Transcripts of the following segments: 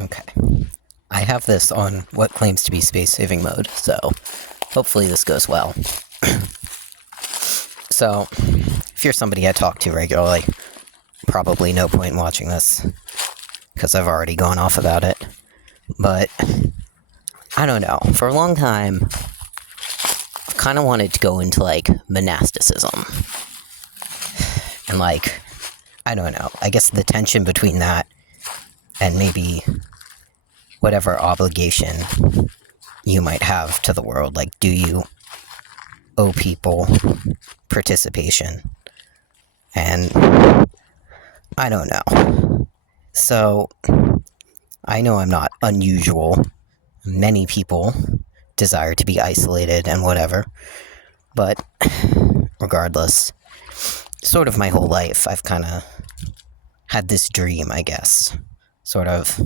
Okay. I have this on what claims to be space-saving mode, so hopefully this goes well. So, if you're somebody I talk to regularly, probably no point in watching this, because I've already gone off about it. But, I don't know, for a long time, I've kind of wanted to go into, monasticism. And, I don't know, I guess the tension between that and maybe whatever obligation you might have to the world. Do you owe people participation? And I don't know. So, I know I'm not unusual. Many people desire to be isolated and whatever. But regardless, sort of my whole life, I've kind of had this dream, I guess. Sort of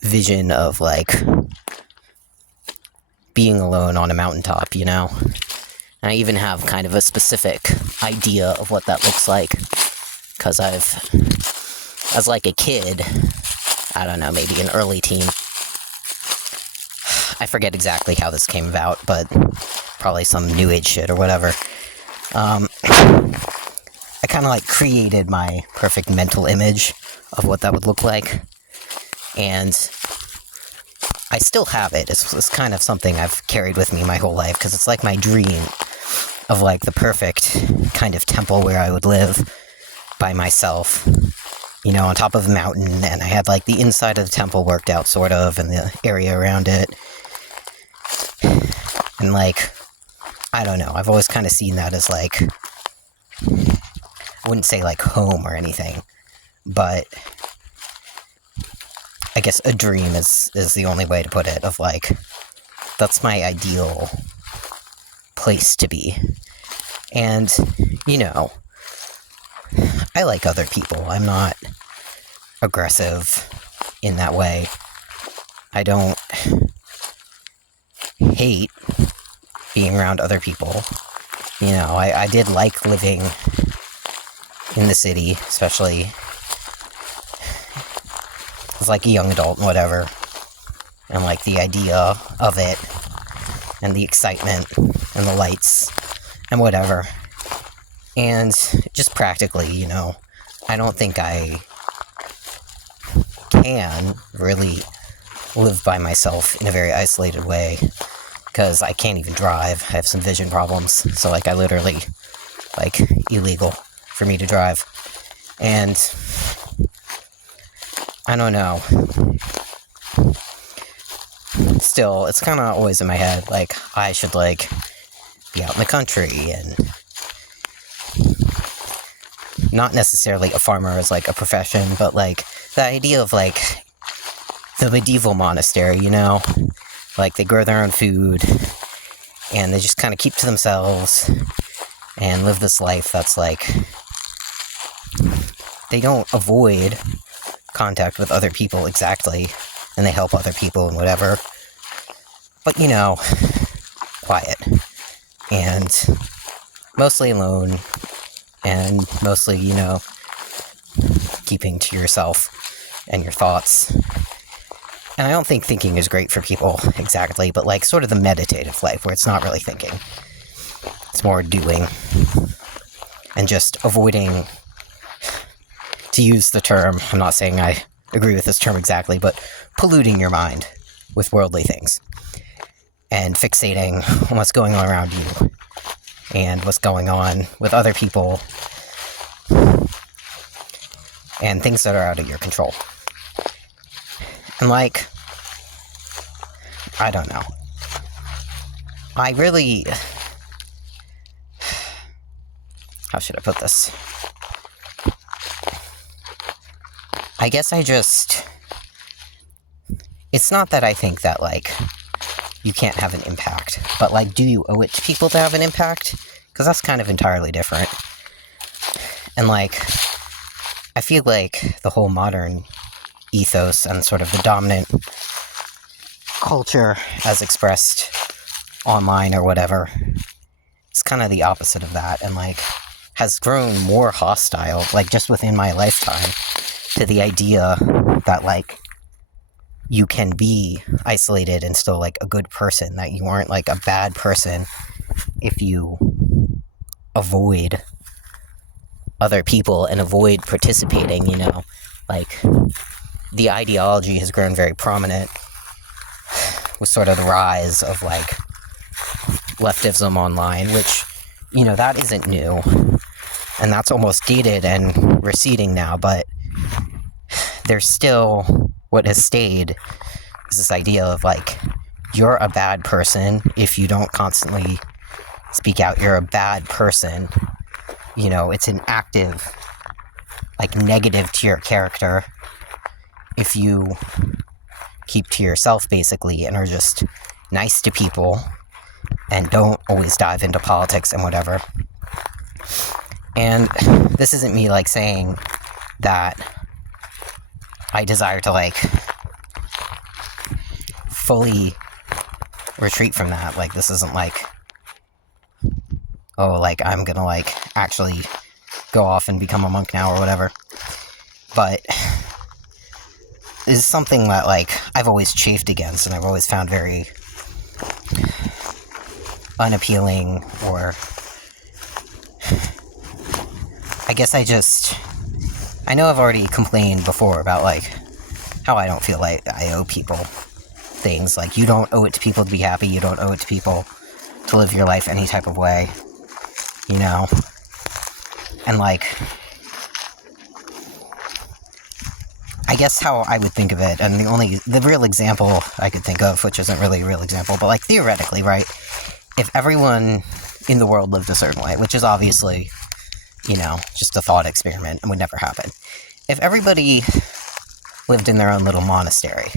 vision of, being alone on a mountaintop, you know? And I even have kind of a specific idea of what that looks like. Because as a kid, I don't know, maybe an early teen, I forget exactly how this came about, but probably some new age shit or whatever. I kind of created my perfect mental image of what that would look like. And I still have it. It's kind of something I've carried with me my whole life, because it's my dream of the perfect kind of temple where I would live by myself, you know, on top of a mountain, and I had the inside of the temple worked out sort of, and the area around it. And I don't know, I've always kind of seen that as I wouldn't say home or anything, but I guess a dream is the only way to put it, of that's my ideal place to be. And, you know, I like other people. I'm not aggressive in that way. I don't hate being around other people. You know, I did like living in the city, especially as a young adult and whatever, and the idea of it, and the excitement, and the lights, and whatever. And just practically, you know, I don't think I can really live by myself in a very isolated way, because I can't even drive. I have some vision problems, so I literally, illegal for me to drive. And I don't know. Still, it's kind of always in my head, I should, be out in the country, and not necessarily a farmer as, a profession, but, the idea of, the medieval monastery, you know? They grow their own food, and they just kind of keep to themselves, and live this life that's, they don't avoid contact with other people exactly, and they help other people and whatever, but, you know, quiet, and mostly alone, and mostly, you know, keeping to yourself and your thoughts. And I don't think thinking is great for people exactly, but sort of the meditative life where it's not really thinking, it's more doing, and just avoiding, to use the term, I'm not saying I agree with this term exactly, but polluting your mind with worldly things, and fixating on what's going on around you, and what's going on with other people, and things that are out of your control. And I don't know. I really, how should I put this? I guess it's not that I think that, you can't have an impact, but, do you owe it to people to have an impact? Because that's kind of entirely different. And, I feel the whole modern ethos and sort of the dominant culture as expressed online or whatever, it's kind of the opposite of that, and has grown more hostile, just within my lifetime, to the idea that you can be isolated and still, like, a good person, that you aren't, like, a bad person if you avoid other people and avoid participating, you know? Like, the ideology has grown very prominent with sort of the rise of, like, leftism online, which, you know, that isn't new. And that's almost dated and receding now, but there's still, what has stayed is this idea of, like, you're a bad person if you don't constantly speak out. You're a bad person. You know, it's an active, like, negative to your character if you keep to yourself, basically, and are just nice to people and don't always dive into politics and whatever. And this isn't me, like, saying that I desire to, like, fully retreat from that. Like, this isn't like, oh, like, I'm gonna, like, actually go off and become a monk now or whatever. But is something that, like, I've always chafed against and I've always found very unappealing, or I guess I know I've already complained before about, like, how I don't feel like I owe people things. Like, you don't owe it to people to be happy, you don't owe it to people to live your life any type of way, you know? And, like, I guess how I would think of it, and the real example I could think of, which isn't really a real example, but, like, theoretically, right? If everyone in the world lived a certain way, which is obviously, you know, just a thought experiment and would never happen. If everybody lived in their own little monastery,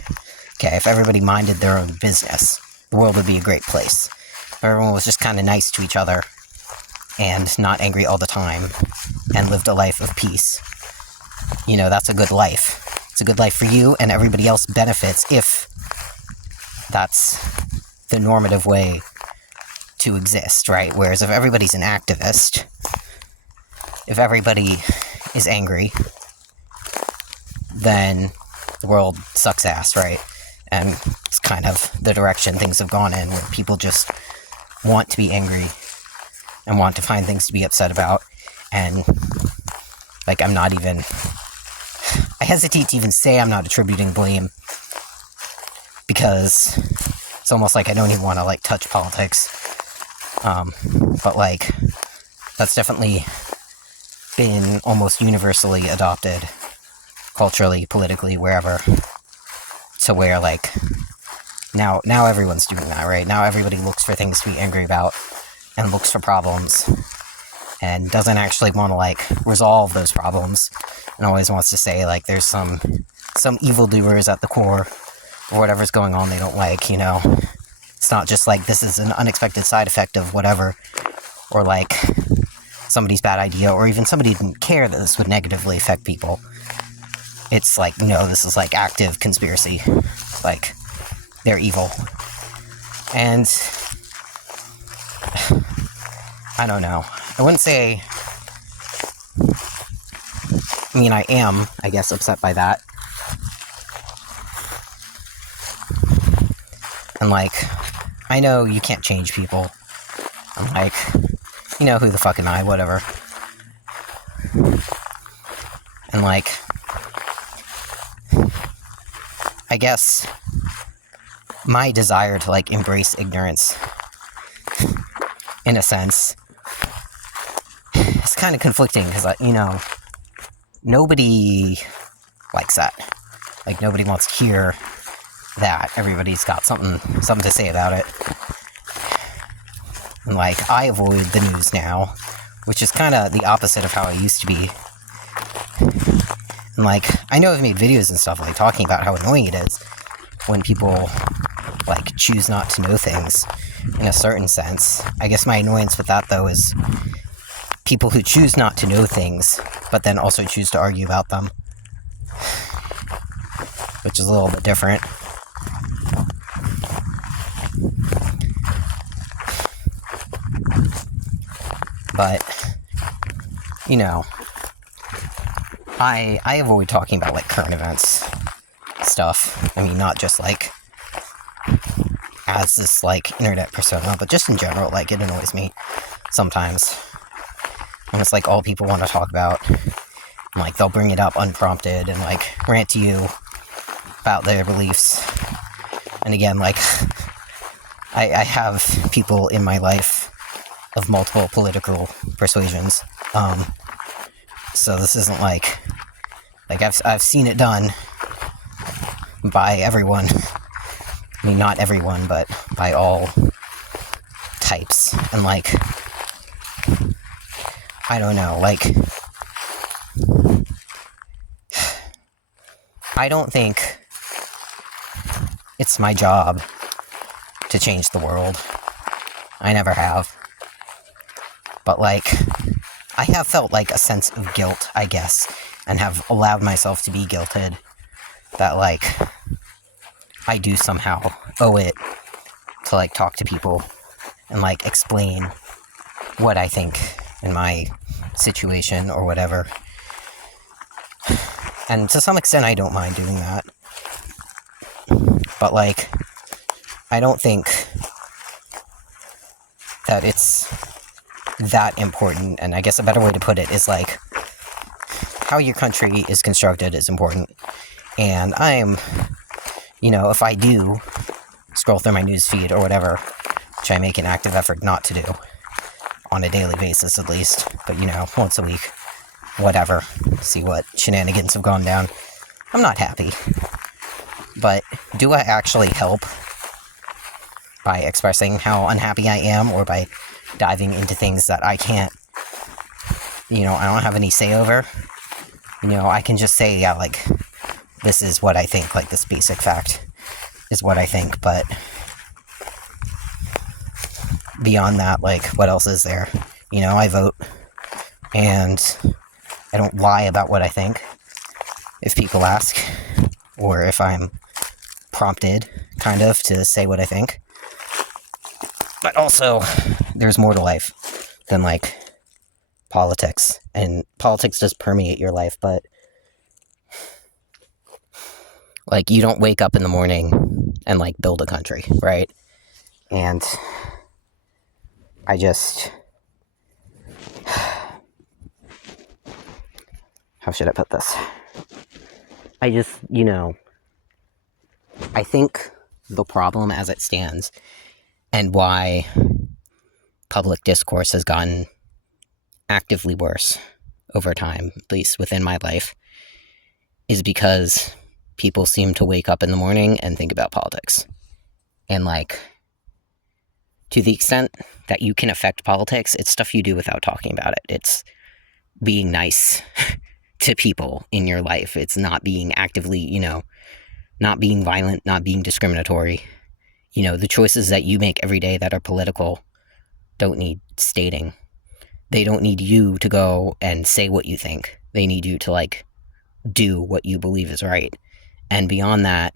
okay, if everybody minded their own business, the world would be a great place. If everyone was just kind of nice to each other and not angry all the time and lived a life of peace, you know, that's a good life. It's a good life for you, and everybody else benefits if that's the normative way to exist, right? Whereas if everybody's an activist, if everybody is angry, then the world sucks ass, right? And it's kind of the direction things have gone in, where people just want to be angry and want to find things to be upset about. And, like, I hesitate to even say I'm not attributing blame, because it's almost like I don't even want to, like, touch politics. But, like, that's definitely been almost universally adopted, culturally, politically, wherever, to where, like, now everyone's doing that, right? Now everybody looks for things to be angry about and looks for problems and doesn't actually want to, like, resolve those problems, and always wants to say, like, there's some evildoers at the core, or whatever's going on they don't like, you know? It's not just like, this is an unexpected side effect of whatever, or, like, somebody's bad idea, or even somebody didn't care that this would negatively affect people. It's like, no, this is, like, active conspiracy. Like, they're evil. And I don't know. I wouldn't say, I mean, I am, I guess, upset by that. And, like, I know you can't change people. I'm like, you know, who the fuck am I, whatever. And, like, I guess my desire to, like, embrace ignorance, in a sense, is kind of conflicting, because, you know, nobody likes that. Like, nobody wants to hear that. Everybody's got something to say about it. And, like, I avoid the news now, which is kind of the opposite of how I used to be. And, like, I know I've made videos and stuff, like, talking about how annoying it is when people, like, choose not to know things in a certain sense. I guess my annoyance with that, though, is people who choose not to know things, but then also choose to argue about them. Which is a little bit different. But, you know, I avoid talking about, like, current events stuff. I mean, not just, like, as this, like, internet persona, but just in general, like, it annoys me sometimes. And it's, like, all people want to talk about. And, like, they'll bring it up unprompted and, like, rant to you about their beliefs. And again, like, I have people in my life of multiple political persuasions. So this isn't like I've seen it done by everyone. I mean, not everyone, but by all types. And, like, I don't know, like, I don't think it's my job to change the world. I never have. But, like, I have felt, like, a sense of guilt, I guess, and have allowed myself to be guilted that, like, I do somehow owe it to, like, talk to people and, like, explain what I think in my situation or whatever. And to some extent, I don't mind doing that. But, like, I don't think that it's that important. And I guess a better way to put it is, like, how your country is constructed is important. And I am, you know, if I do scroll through my news feed or whatever, which I make an active effort not to do, on a daily basis at least, but, you know, once a week, whatever, see what shenanigans have gone down, I'm not happy. But do I actually help by expressing how unhappy I am, or by diving into things that I can't, you know, I don't have any say over? You know, I can just say, yeah, like, this is what I think, like, this basic fact is what I think, but beyond that, like, what else is there? You know, I vote, and I don't lie about what I think if people ask, or if I'm prompted, kind of, to say what I think. But also, there's more to life than, like, politics. And politics does permeate your life, but, like, you don't wake up in the morning and, like, build a country, right? And I just... how should I put this? I just, you know, I think the problem as it stands, and why public discourse has gotten actively worse over time, at least within my life, is because people seem to wake up in the morning and think about politics. And, like, to the extent that you can affect politics, it's stuff you do without talking about it. It's being nice to people in your life. It's not being actively, you know, not being violent, not being discriminatory. You know, the choices that you make every day that are political don't need stating. They don't need you to go and say what you think. They need you to, like, do what you believe is right. And beyond that,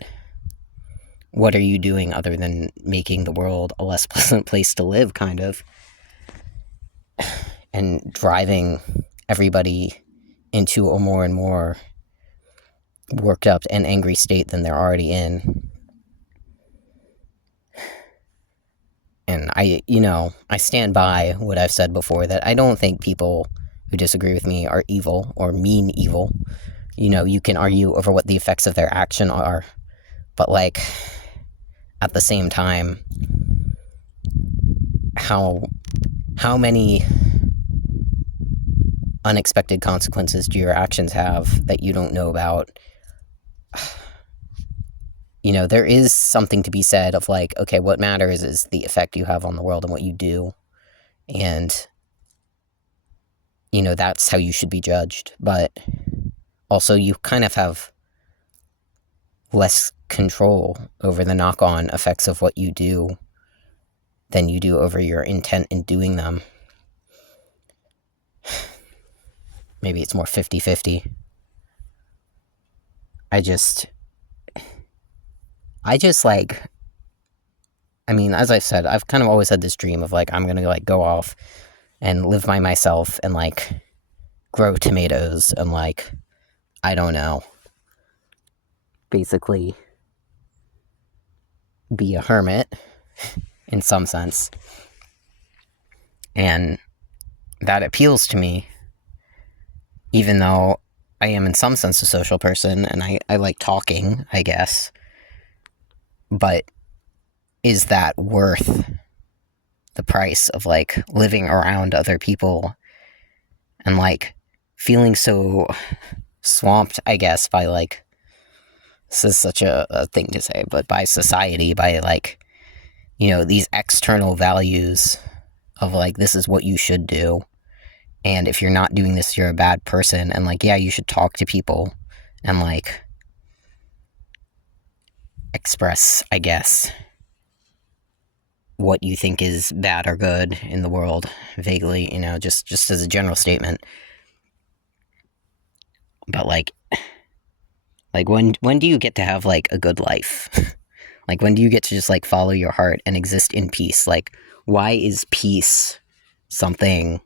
what are you doing other than making the world a less pleasant place to live, kind of? And driving everybody into a more and more worked up and angry state than they're already in. And I stand by what I've said before, that I don't think people who disagree with me are evil or mean evil. You know, you can argue over what the effects of their action are, but, like, at the same time, how many unexpected consequences do your actions have that you don't know about? You know, there is something to be said of, like, okay, what matters is the effect you have on the world and what you do. And, you know, that's how you should be judged. But also, you kind of have less control over the knock-on effects of what you do than you do over your intent in doing them. Maybe it's more 50-50. I just, like, I mean, as I've said, I've kind of always had this dream of, like, I'm gonna, like, go off and live by myself and, like, grow tomatoes and, like, I don't know, basically be a hermit in some sense. And that appeals to me, even though I am in some sense a social person and I like talking, I guess. But is that worth the price of like living around other people and like feeling so swamped, I guess, by like, this is such a thing to say, but by society, by like, you know, these external values of like, this is what you should do. And if you're not doing this, you're a bad person. And like, yeah, you should talk to people and like express, I guess, what you think is bad or good in the world, vaguely, you know, just as a general statement. But like when do you get to have like a good life? Like when do you get to just like follow your heart and exist in peace? Like, why is peace something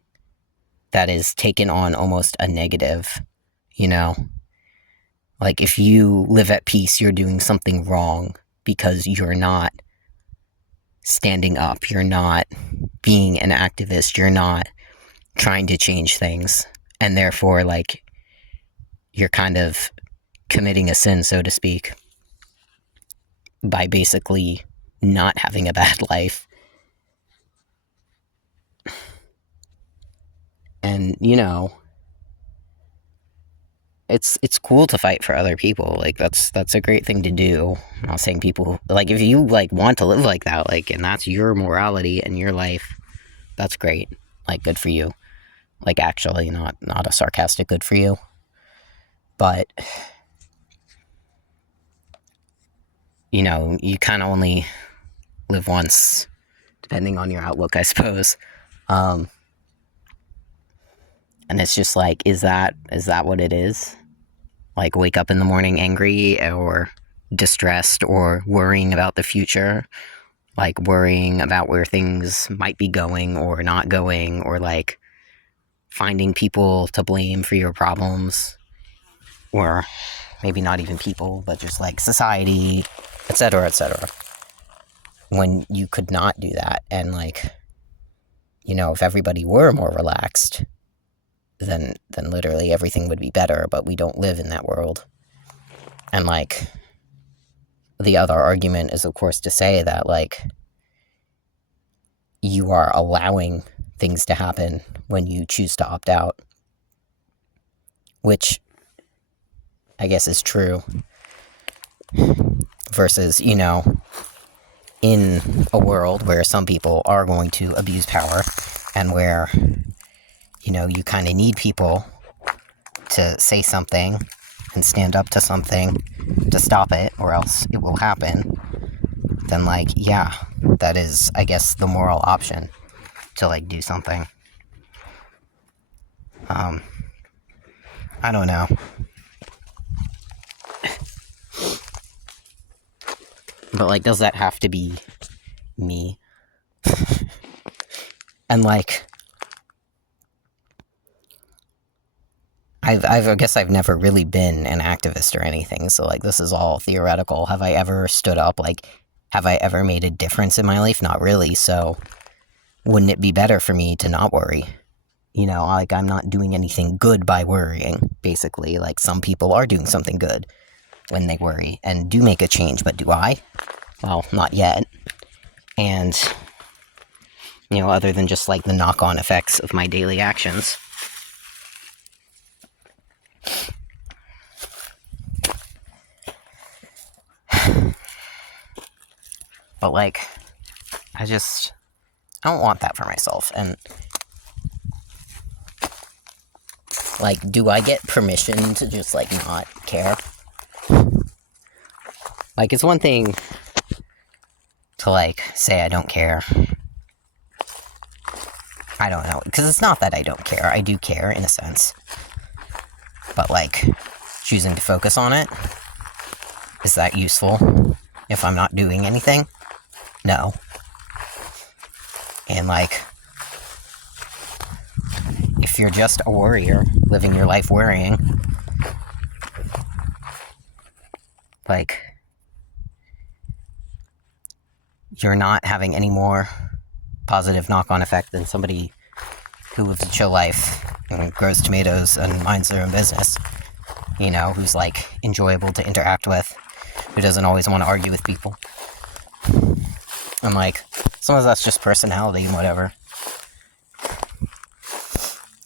that is taken on almost a negative, you know? Like if you live at peace, you're doing something wrong because you're not standing up, you're not being an activist, you're not trying to change things, and therefore like you're kind of committing a sin, so to speak, by basically not having a bad life. And you know, it's cool to fight for other people. Like that's a great thing to do. I'm not saying people like, if you like want to live like that, like, and that's your morality and your life, that's great. Like, good for you. Like, actually, not a sarcastic good for you. But you know, you kind of only live once, depending on your outlook, I suppose. And it's just like, is that what it is? Like, wake up in the morning angry or distressed or worrying about the future, like worrying about where things might be going or not going, or like finding people to blame for your problems, or maybe not even people, but just like society, etc., etc. When you could not do that, and like, you know, if everybody were more relaxed, then literally everything would be better, but we don't live in that world. And like, the other argument is, of course, to say that like you are allowing things to happen when you choose to opt out, which I guess is true, versus, you know, in a world where some people are going to abuse power and where, you know, you kind of need people to say something and stand up to something to stop it, or else it will happen, then like, yeah, that is, I guess, the moral option to like do something. I don't know. But like, does that have to be me? And like, I guess I've never really been an activist or anything, so like, this is all theoretical. Have I ever stood up? Like, have I ever made a difference in my life? Not really, so wouldn't it be better for me to not worry? You know, like, I'm not doing anything good by worrying, basically. Like, some people are doing something good when they worry and do make a change, but do I? Well, not yet. And, you know, other than just like the knock-on effects of my daily actions. But like, I don't want that for myself. And like, do I get permission to just like not care? Like, it's one thing to like say I don't care. I don't know, because it's not that I don't care. I do care in a sense. But like, choosing to focus on it, is that useful if I'm not doing anything? No. And like, if you're just a worrier, living your life worrying, like you're not having any more positive knock-on effect than somebody who lives a chill life and grows tomatoes and minds their own business, who's like enjoyable to interact with, who doesn't always want to argue with people. And like, some of that's just personality and whatever.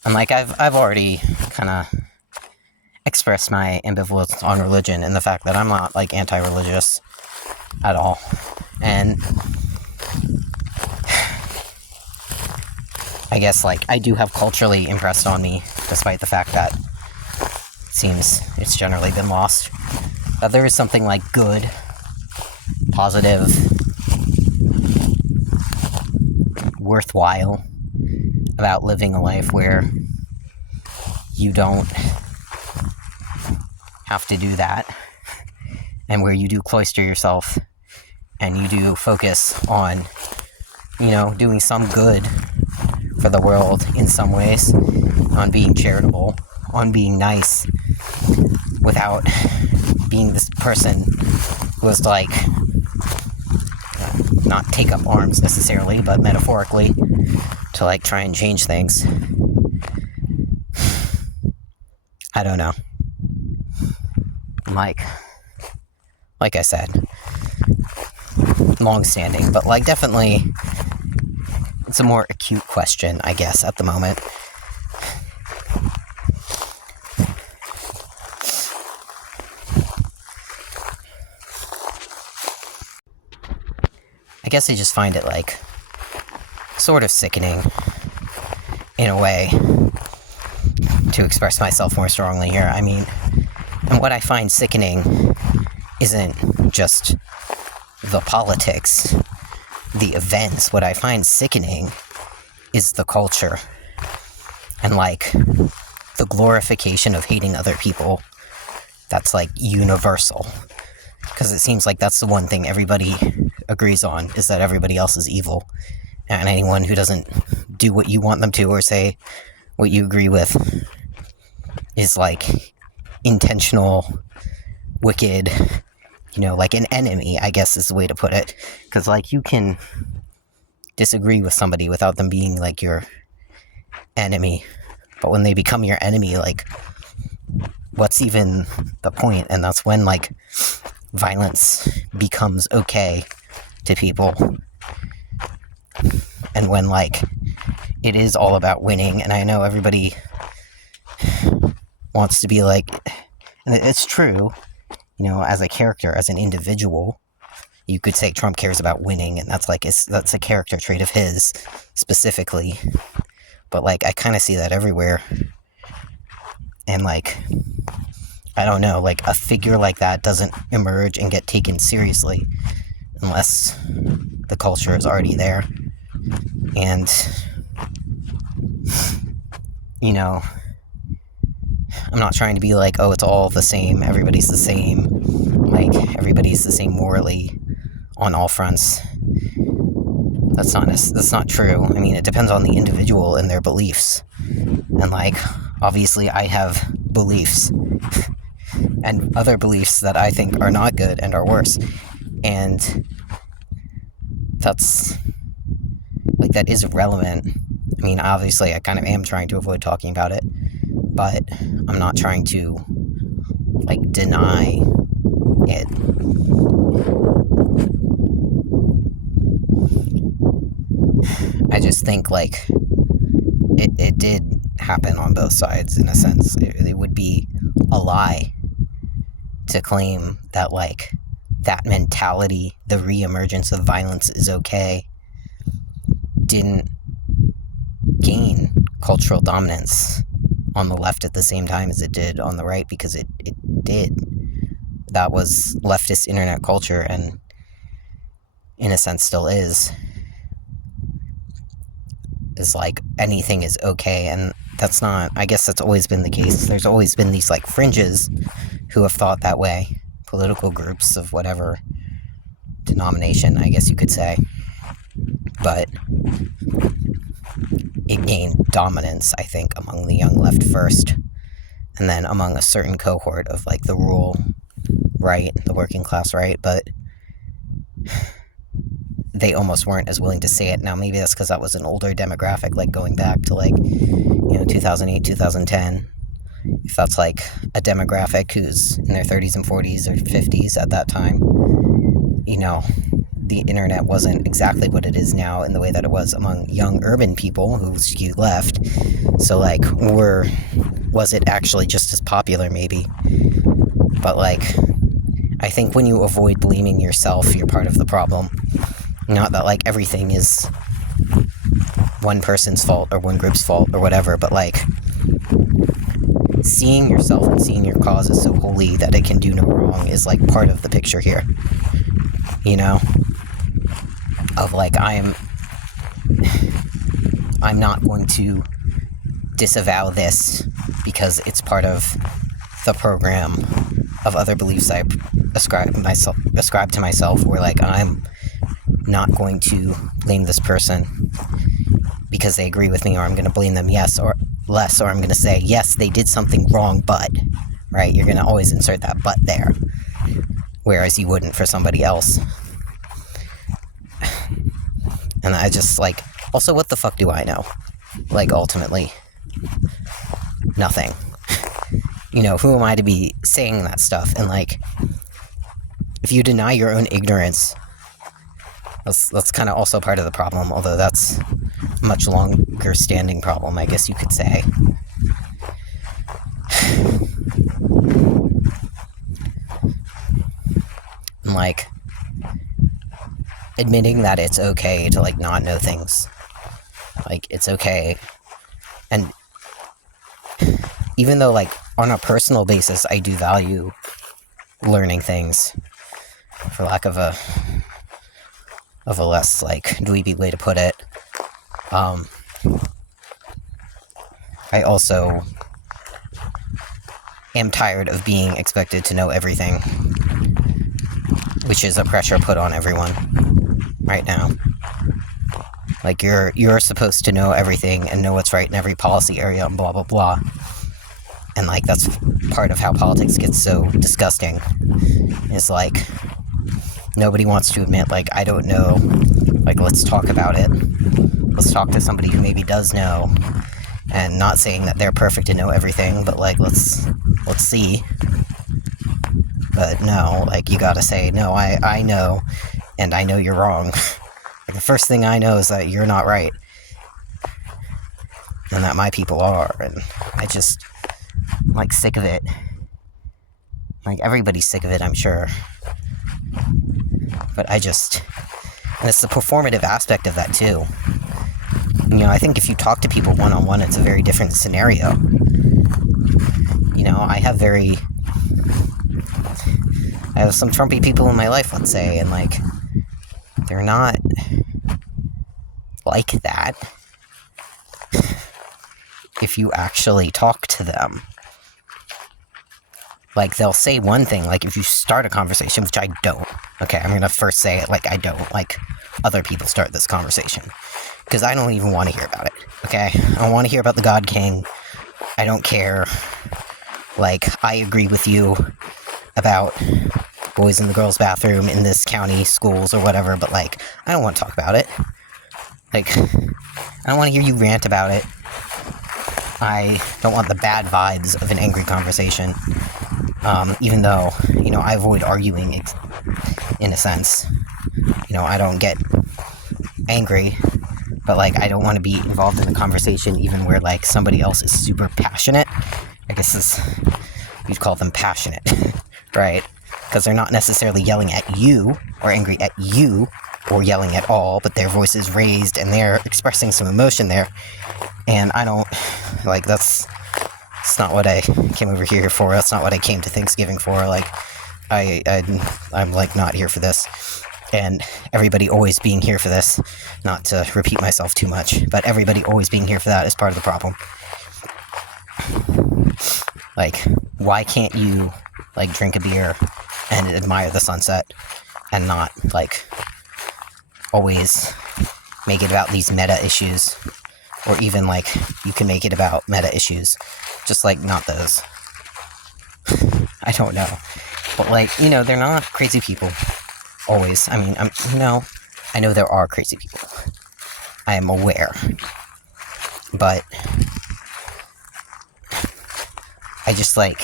And like, I've already kind of expressed my ambivalence on religion and the fact that I'm not like anti-religious at all. And I guess like I do have culturally impressed on me, despite the fact that it seems it's generally been lost, that there is something like good, positive, worthwhile about living a life where you don't have to do that, and where you do cloister yourself and you do focus on, doing some good for the world in some ways, on being charitable, on being nice, without being this person who is like, not take up arms necessarily, but metaphorically, to like try and change things. I don't know. Like I said, long-standing, but like definitely it's a more acute question, I guess, at the moment. I guess I just find it like sort of sickening in a way, to express myself more strongly here. I mean, and what I find sickening isn't just the politics, the events. What I find sickening is the culture and like the glorification of hating other people that's like universal. Because it seems like that's the one thing everybody agrees on, is that everybody else is evil. And anyone who doesn't do what you want them to or say what you agree with is like intentional, wicked, like an enemy, I guess is the way to put it. Because like you can disagree with somebody without them being like your enemy. But when they become your enemy, like what's even the point? And that's when like violence becomes okay to people. And when like it is all about winning, and I know everybody wants to be like, and it's true, as a character, as an individual, you could say Trump cares about winning, and that's a character trait of his specifically. But like I kind of see that everywhere, and like I don't know, like a figure like that doesn't emerge and get taken seriously unless the culture is already there. And I'm not trying to be like, oh, it's all the same, everybody's the same, like everybody's the same morally on all fronts. That's not true. I mean, it depends on the individual and their beliefs. And like, obviously I have beliefs and other beliefs that I think are not good and are worse. And that's like, that is relevant. I mean, obviously I kind of am trying to avoid talking about it, but I'm not trying to like deny it. I just think like it did happen on both sides in a sense. It would be a lie to claim that like that mentality, the reemergence of violence is okay, didn't gain cultural dominance on the left at the same time as it did on the right, because it did. That was leftist internet culture, and in a sense still is like anything is okay, and that's not, I guess that's always been the case. There's always been these like fringes who have thought that way, political groups of whatever denomination, I guess you could say, but it gained dominance, I think, among the young left first, and then among a certain cohort of like the rural right, the working class right, but they almost weren't as willing to say it. Now, maybe that's because that was an older demographic, like going back to 2008, 2010. If that's like a demographic who's in their 30s and 40s or 50s at that time, the internet wasn't exactly what it is now in the way that it was among young urban people who skewed left. So, was it actually just as popular? Maybe. But, I think when you avoid blaming yourself, you're part of the problem. Not that, everything is one person's fault or one group's fault or whatever, but, seeing yourself and seeing your cause is so holy that it can do no wrong is, part of the picture here. Of, I'm not going to disavow this because it's part of the program of other beliefs I ascribe to myself, where, I'm not going to blame this person because they agree with me, or I'm going to blame them less, or I'm going to say, yes, they did something wrong, but, right? You're going to always insert that but there, whereas you wouldn't for somebody else. And I just, also, what the fuck do I know? Ultimately, nothing. Who am I to be saying that stuff? And, if you deny your own ignorance, that's kind of also part of the problem, although that's a much longer standing problem, I guess you could say. And, admitting that it's okay to, not know things. It's okay. And even though, on a personal basis, I do value learning things, for lack of a less, dweeby way to put it, I also am tired of being expected to know everything, which is a pressure put on everyone right now. You're supposed to know everything and know what's right in every policy area and blah, blah, blah. And, that's part of how politics gets so disgusting. Is, nobody wants to admit, I don't know. Let's talk about it. Let's talk to somebody who maybe does know. And not saying that they're perfect and know everything, but, let's see. But no, you gotta say, no, I know, and I know you're wrong. The first thing I know is that you're not right. And that my people are, and I just, sick of it. Everybody's sick of it, I'm sure. But and it's the performative aspect of that, too. I think if you talk to people one-on-one, it's a very different scenario. I have some Trumpy people in my life, let's say, and, they're not like that if you actually talk to them. They'll say one thing, if you start a conversation, which I don't. Okay, I'm gonna first say it, I don't other people start this conversation. Because I don't even want to hear about it, okay? I don't want to hear about the God King. I don't care. I agree with you about boys in the girls' bathroom in this county, schools, or whatever, but, I don't want to talk about it. I don't want to hear you rant about it. I don't want the bad vibes of an angry conversation. Even though, I avoid arguing in a sense. I don't get angry, but, I don't want to be involved in a conversation even where, somebody else is super passionate. I guess you'd call them passionate, right? Because they're not necessarily yelling at you, or angry at you, or yelling at all, but their voice is raised, and they're expressing some emotion there. And I don't, that's not what I came over here for. That's not what I came to Thanksgiving for. I'm not here for this. And everybody always being here for this, not to repeat myself too much, but everybody always being here for that is part of the problem. Why can't you, drink a beer and admire the sunset and not, always make it about these meta issues? Or even, you can make it about meta issues, just, not those. I don't know. But, like, you know, they're not crazy people. Always. I mean, I know there are crazy people. I am aware. But I just, like...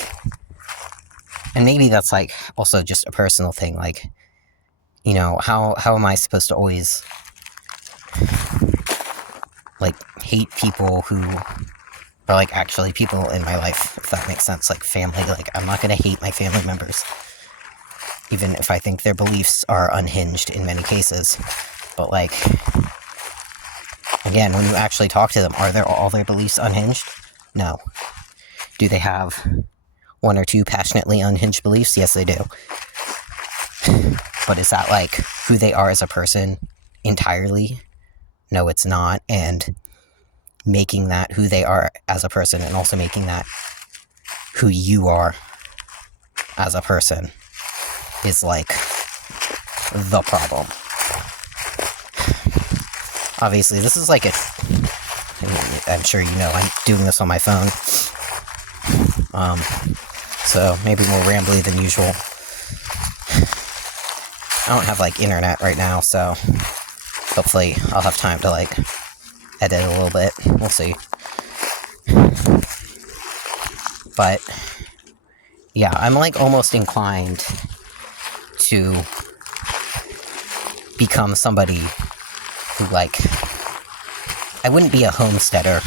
And maybe that's, like, also just a personal thing. Like, you know, how am I supposed to always, like, hate people who are, like, actually people in my life, if that makes sense. Like, family. Like, I'm not gonna hate my family members, even if I think their beliefs are unhinged in many cases. But, like, again, when you actually talk to them, are all their beliefs unhinged? No. Do they have one or two passionately unhinged beliefs? Yes, they do. But is that, like, who they are as a person entirely? No, it's not. And making that who they are as a person, and also making that who you are as a person, is, like, the problem. Obviously, this is like I'm sure you know, I'm doing this on my phone. So maybe more rambly than usual. I don't have, like, internet right now, so hopefully I'll have time to, like, edit a little bit. We'll see. But yeah, I'm, like, almost inclined to become somebody who, like, I wouldn't be a homesteader.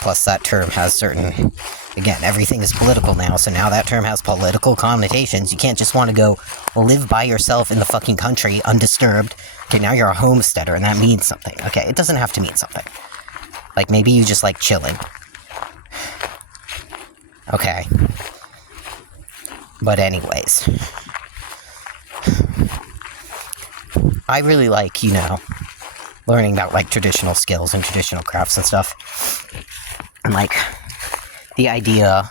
Plus, that term has certain... Again, everything is political now, so now that term has political connotations. You can't just want to go live by yourself in the fucking country, undisturbed. Okay, now you're a homesteader, and that means something. Okay, it doesn't have to mean something. Like, maybe you just like chilling. Okay. But anyways. I really like, you know, learning about, like, traditional skills and traditional crafts and stuff. And, like, the idea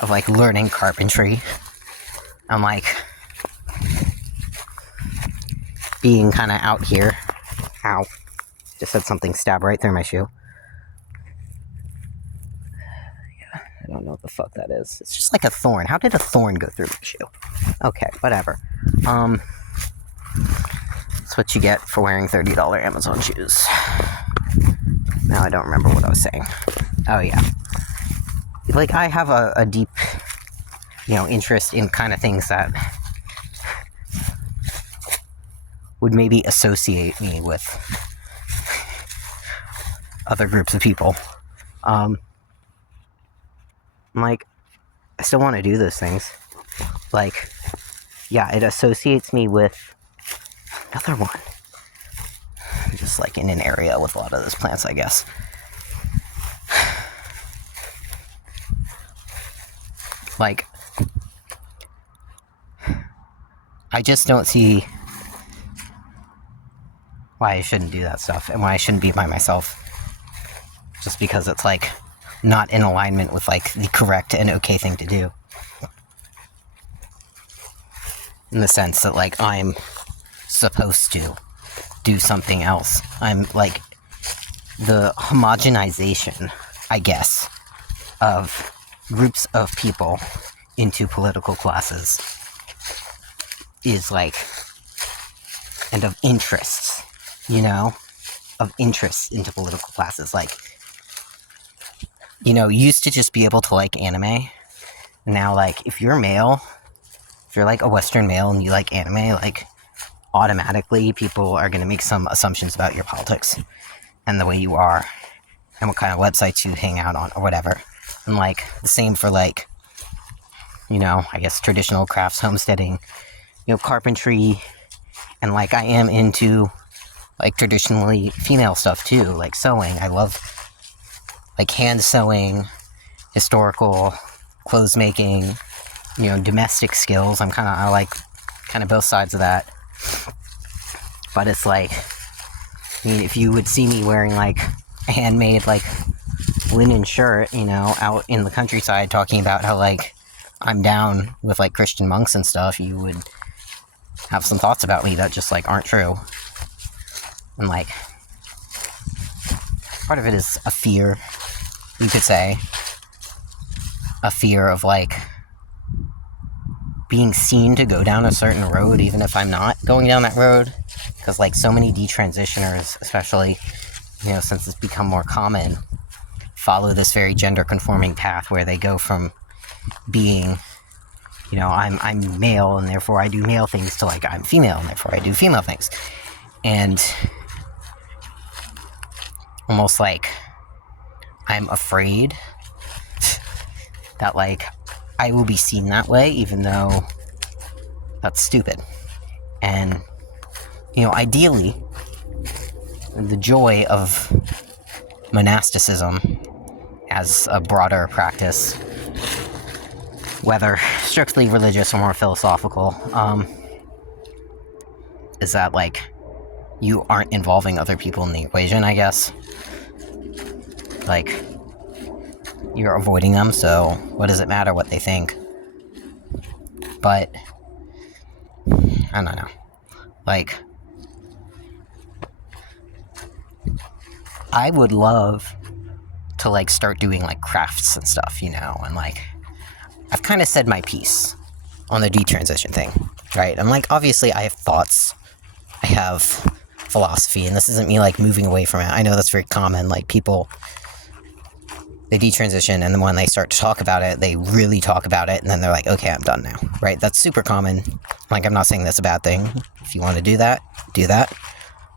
of, like, learning carpentry. I'm, like, being kind of out here. Ow. Just had something stab right through my shoe. Yeah, I don't know what the fuck that is. It's just like a thorn. How did a thorn go through my shoe? Okay, whatever. That's what you get for wearing $30 Amazon shoes. Now I don't remember what I was saying. Oh, yeah. Like, I have a deep, you know, interest in kind of things that would maybe associate me with other groups of people. Like, I still want to do those things. Like, yeah, it associates me with another one. Just, like, in an area with a lot of those plants, I guess. Like, I just don't see why I shouldn't do that stuff, and why I shouldn't be by myself. Just because it's, like, not in alignment with, like, the correct and okay thing to do. In the sense that, like, I'm supposed to do something else. I'm, like, the homogenization, I guess, of groups of people into political classes is, like, and of interests, you know, of interests into political classes. Like, you know, used to just be able to like anime. Now, like, if you're male, if you're, like, a Western male and you like anime, like, automatically people are going to make some assumptions about your politics and the way you are and what kind of websites you hang out on or whatever. And, like, the same for, like, you know, I guess traditional crafts, homesteading, you know, carpentry, and, like, I am into, like, traditionally female stuff too, like sewing. I love, like, hand sewing, historical clothes making, you know, domestic skills. I like kind of both sides of that. But it's like, I mean, if you would see me wearing, like, a handmade, like, linen shirt, you know, out in the countryside talking about how, like, I'm down with, like, Christian monks and stuff, you would have some thoughts about me that just, like, aren't true. And, like, part of it is a fear, you could say. A fear of, like, being seen to go down a certain road, even if I'm not going down that road. Because, like, so many detransitioners, especially, since it's become more common, follow this very gender-conforming path where they go from being, I'm male and therefore I do male things to, like, I'm female and therefore I do female things. And almost like I'm afraid that, like, I will be seen that way, even though that's stupid. And, ideally, the joy of monasticism as a broader practice, whether strictly religious or more philosophical, is that, like, you aren't involving other people in the equation, I guess. Like, you're avoiding them, so what does it matter what they think? But, I don't know. Like, I would love to, like, start doing, like, crafts and stuff, and, like, I've kind of said my piece on the detransition thing, right? I'm like, obviously I have thoughts, I have philosophy, and this isn't me, like, moving away from it. I know that's very common, like, people, they detransition, and then when they start to talk about it, they really talk about it, and then they're like, okay, I'm done now, right? That's super common. Like, I'm not saying that's a bad thing. If you want to do that, do that.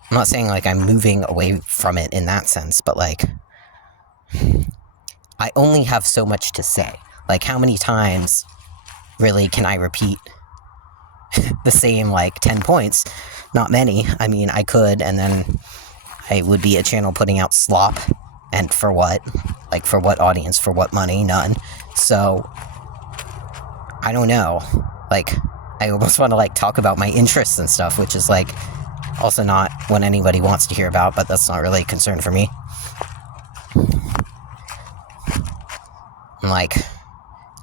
I'm not saying, like, I'm moving away from it in that sense, but, like, I only have so much to say. Like, how many times, really, can I repeat the same, like, 10 points? Not many. I mean, I could, and then I would be a channel putting out slop. And for what? Like, for what audience? For what money? None. So, I don't know. Like, I almost want to, like, talk about my interests and stuff, which is, like, also not what anybody wants to hear about, but that's not really a concern for me. And, like,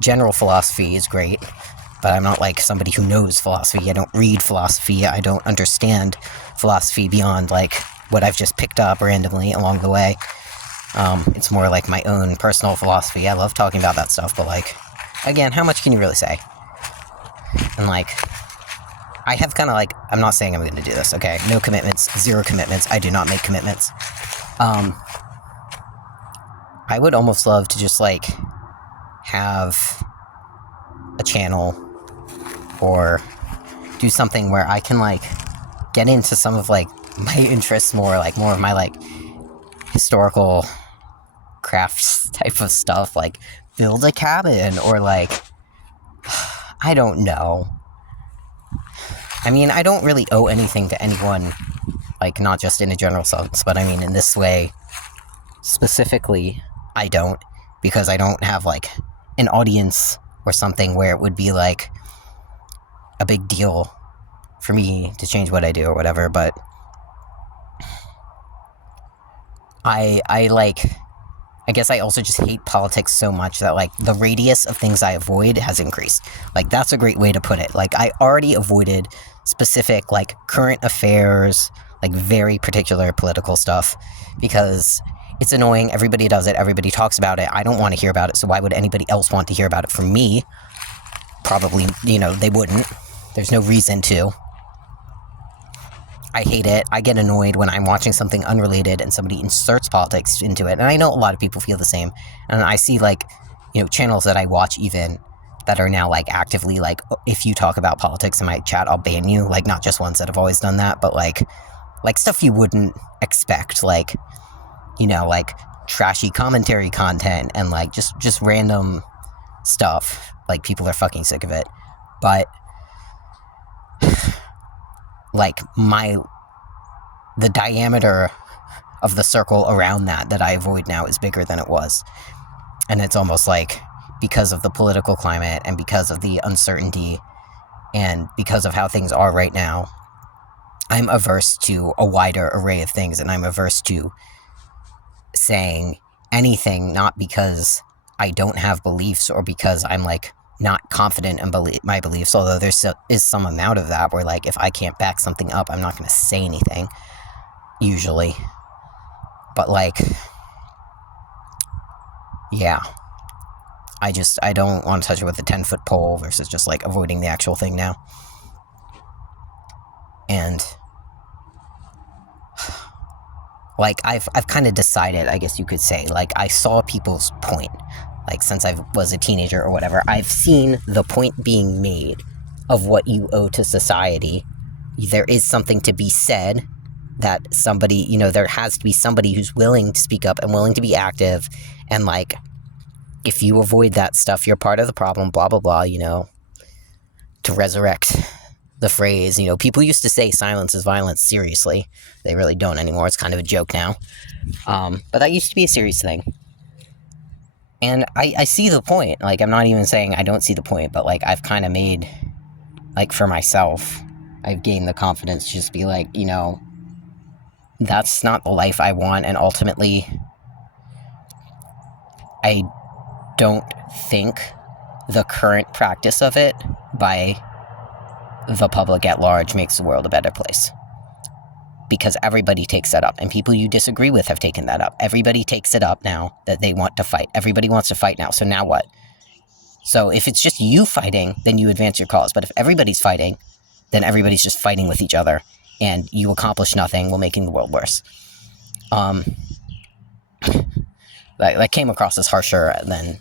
general philosophy is great, but I'm not, like, somebody who knows philosophy. I don't read philosophy. I don't understand philosophy beyond, like, what I've just picked up randomly along the way. It's more like my own personal philosophy. I love talking about that stuff, but, like, again, how much can you really say? And, like, I have kind of, like, I'm not saying I'm going to do this, okay? No commitments, 0 commitments. I do not make commitments. I would almost love to just, like, have a channel or do something where I can, like, get into some of, like, my interests more, like, more of my, like, historical crafts type of stuff, like, build a cabin, or, like, I don't know. I mean, I don't really owe anything to anyone, like, not just in a general sense, but I mean, in this way, specifically, I don't, because I don't have, like, an audience or something where it would be, like, a big deal for me to change what I do or whatever, but I guess I also just hate politics so much that, like, the radius of things I avoid has increased. Like, that's a great way to put it. Like, I already avoided specific, like, current affairs, like, very particular political stuff, because it's annoying. Everybody does it. Everybody talks about it. I don't want to hear about it, so why would anybody else want to hear about it from me? Probably, they wouldn't. There's no reason to. I hate it. I get annoyed when I'm watching something unrelated and somebody inserts politics into it. And I know a lot of people feel the same. And I see, like, channels that I watch even that are now, like, actively, like, if you talk about politics in my chat, I'll ban you. Like, not just ones that have always done that, but, like stuff you wouldn't expect. Like, like, trashy commentary content and, like, just random stuff. Like, people are fucking sick of it. But, like, the diameter of the circle around that I avoid now is bigger than it was. And it's almost like, because of the political climate and because of the uncertainty and because of how things are right now, I'm averse to a wider array of things, and I'm averse to saying anything, not because I don't have beliefs or because I'm, like, not confident in my beliefs, although there is some amount of that where, like, if I can't back something up, I'm not going to say anything, usually. But, like, yeah. I don't want to touch it with a 10-foot pole versus just like avoiding the actual thing now. And like I've kind of decided, I guess you could say, like I saw people's point. Like since I was a teenager or whatever, I've seen the point being made of what you owe to society. There is something to be said that somebody, there has to be somebody who's willing to speak up and willing to be active. And like, if you avoid that stuff, you're part of the problem, blah, blah, blah, to resurrect the phrase, people used to say silence is violence. Seriously, they really don't anymore. It's kind of a joke now. But that used to be a serious thing. And I see the point. Like, I'm not even saying I don't see the point, but like, I've kind of made, like, for myself, I've gained the confidence to just be like, that's not the life I want. And ultimately, I don't think the current practice of it by the public at large makes the world a better place. Because everybody takes that up, and people you disagree with have taken that up. Everybody takes it up now that they want to fight. Everybody wants to fight now, so now what? So if it's just you fighting, then you advance your cause. But if everybody's fighting, then everybody's just fighting with each other, and you accomplish nothing while making the world worse. That came across as harsher than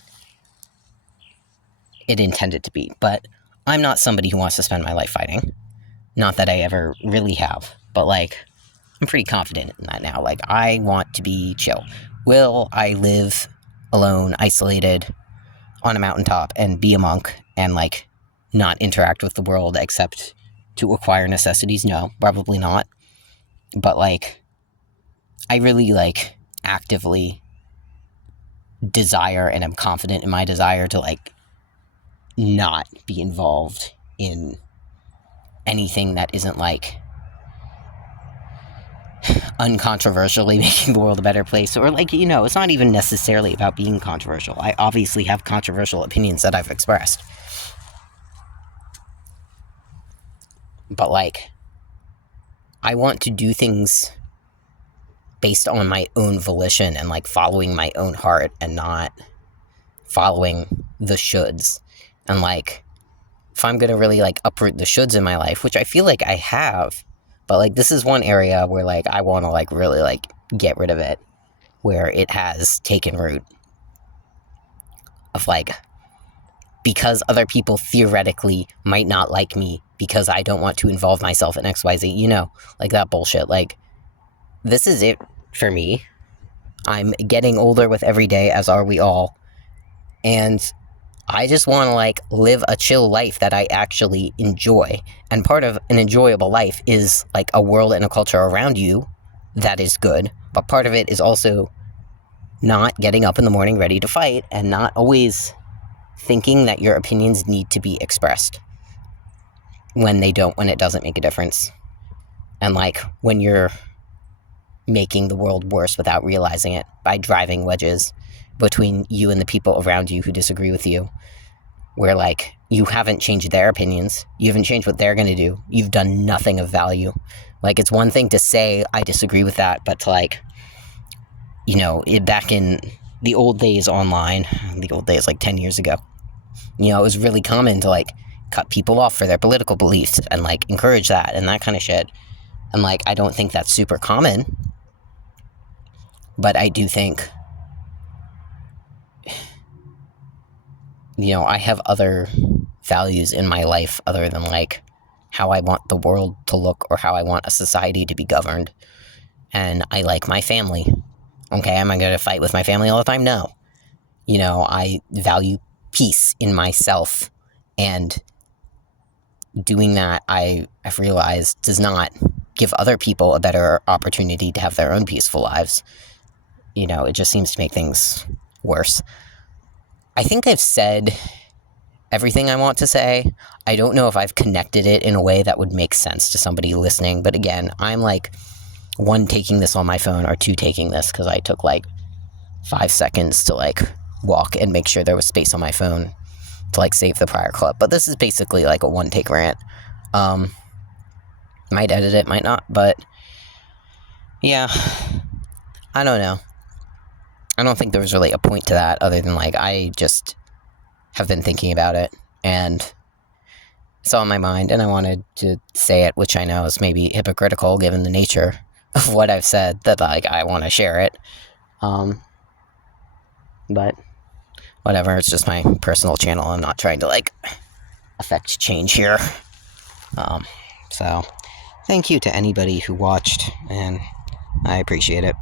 it intended to be. But I'm not somebody who wants to spend my life fighting. Not that I ever really have, but like, I'm pretty confident in that now. Like, I want to be chill. Will I live alone, isolated, on a mountaintop, and be a monk, and, like, not interact with the world except to acquire necessities? No, probably not. But, like, I really, like, actively desire and am confident in my desire to, like, not be involved in anything that isn't, like, uncontroversially making the world a better place, or like, it's not even necessarily about being controversial. I obviously have controversial opinions that I've expressed, but like, I want to do things based on my own volition and like following my own heart and not following the shoulds. And like, if I'm gonna really like uproot the shoulds in my life, which I feel like I have, but, like, this is one area where, like, I want to, like, really, like, get rid of it, where it has taken root. Of, like, because other people theoretically might not like me because I don't want to involve myself in XYZ, like that bullshit. Like, this is it for me. I'm getting older with every day, as are we all. And I just want to, like, live a chill life that I actually enjoy. And part of an enjoyable life is, like, a world and a culture around you that is good. But part of it is also not getting up in the morning ready to fight and not always thinking that your opinions need to be expressed when it doesn't make a difference. And, like, when you're making the world worse without realizing it by driving wedges between you and the people around you who disagree with you, where, like, you haven't changed their opinions, you haven't changed what they're going to do, you've done nothing of value. Like, it's one thing to say, I disagree with that, but to, like, back in the old days online, like 10 years ago, it was really common to, like, cut people off for their political beliefs and, like, encourage that and that kind of shit. And, like, I don't think that's super common, but I do think I have other values in my life other than, like, how I want the world to look or how I want a society to be governed. And I like my family. Okay, am I going to fight with my family all the time? No. I value peace in myself. And doing that, I've realized, does not give other people a better opportunity to have their own peaceful lives. It just seems to make things worse. I think I've said everything I want to say. I don't know if I've connected it in a way that would make sense to somebody listening. But again, I'm like, 1, taking this on my phone, or 2, taking this because I took like 5 seconds to like walk and make sure there was space on my phone to like save the prior clip. But this is basically like a 1-take rant. Might edit it, might not. But yeah, I don't know. I don't think there was really a point to that other than, like, I just have been thinking about it, and it's on my mind, and I wanted to say it, which I know is maybe hypocritical given the nature of what I've said, that, like, I want to share it. But whatever, it's just my personal channel. I'm not trying to, like, affect change here. So, thank you to anybody who watched, and I appreciate it.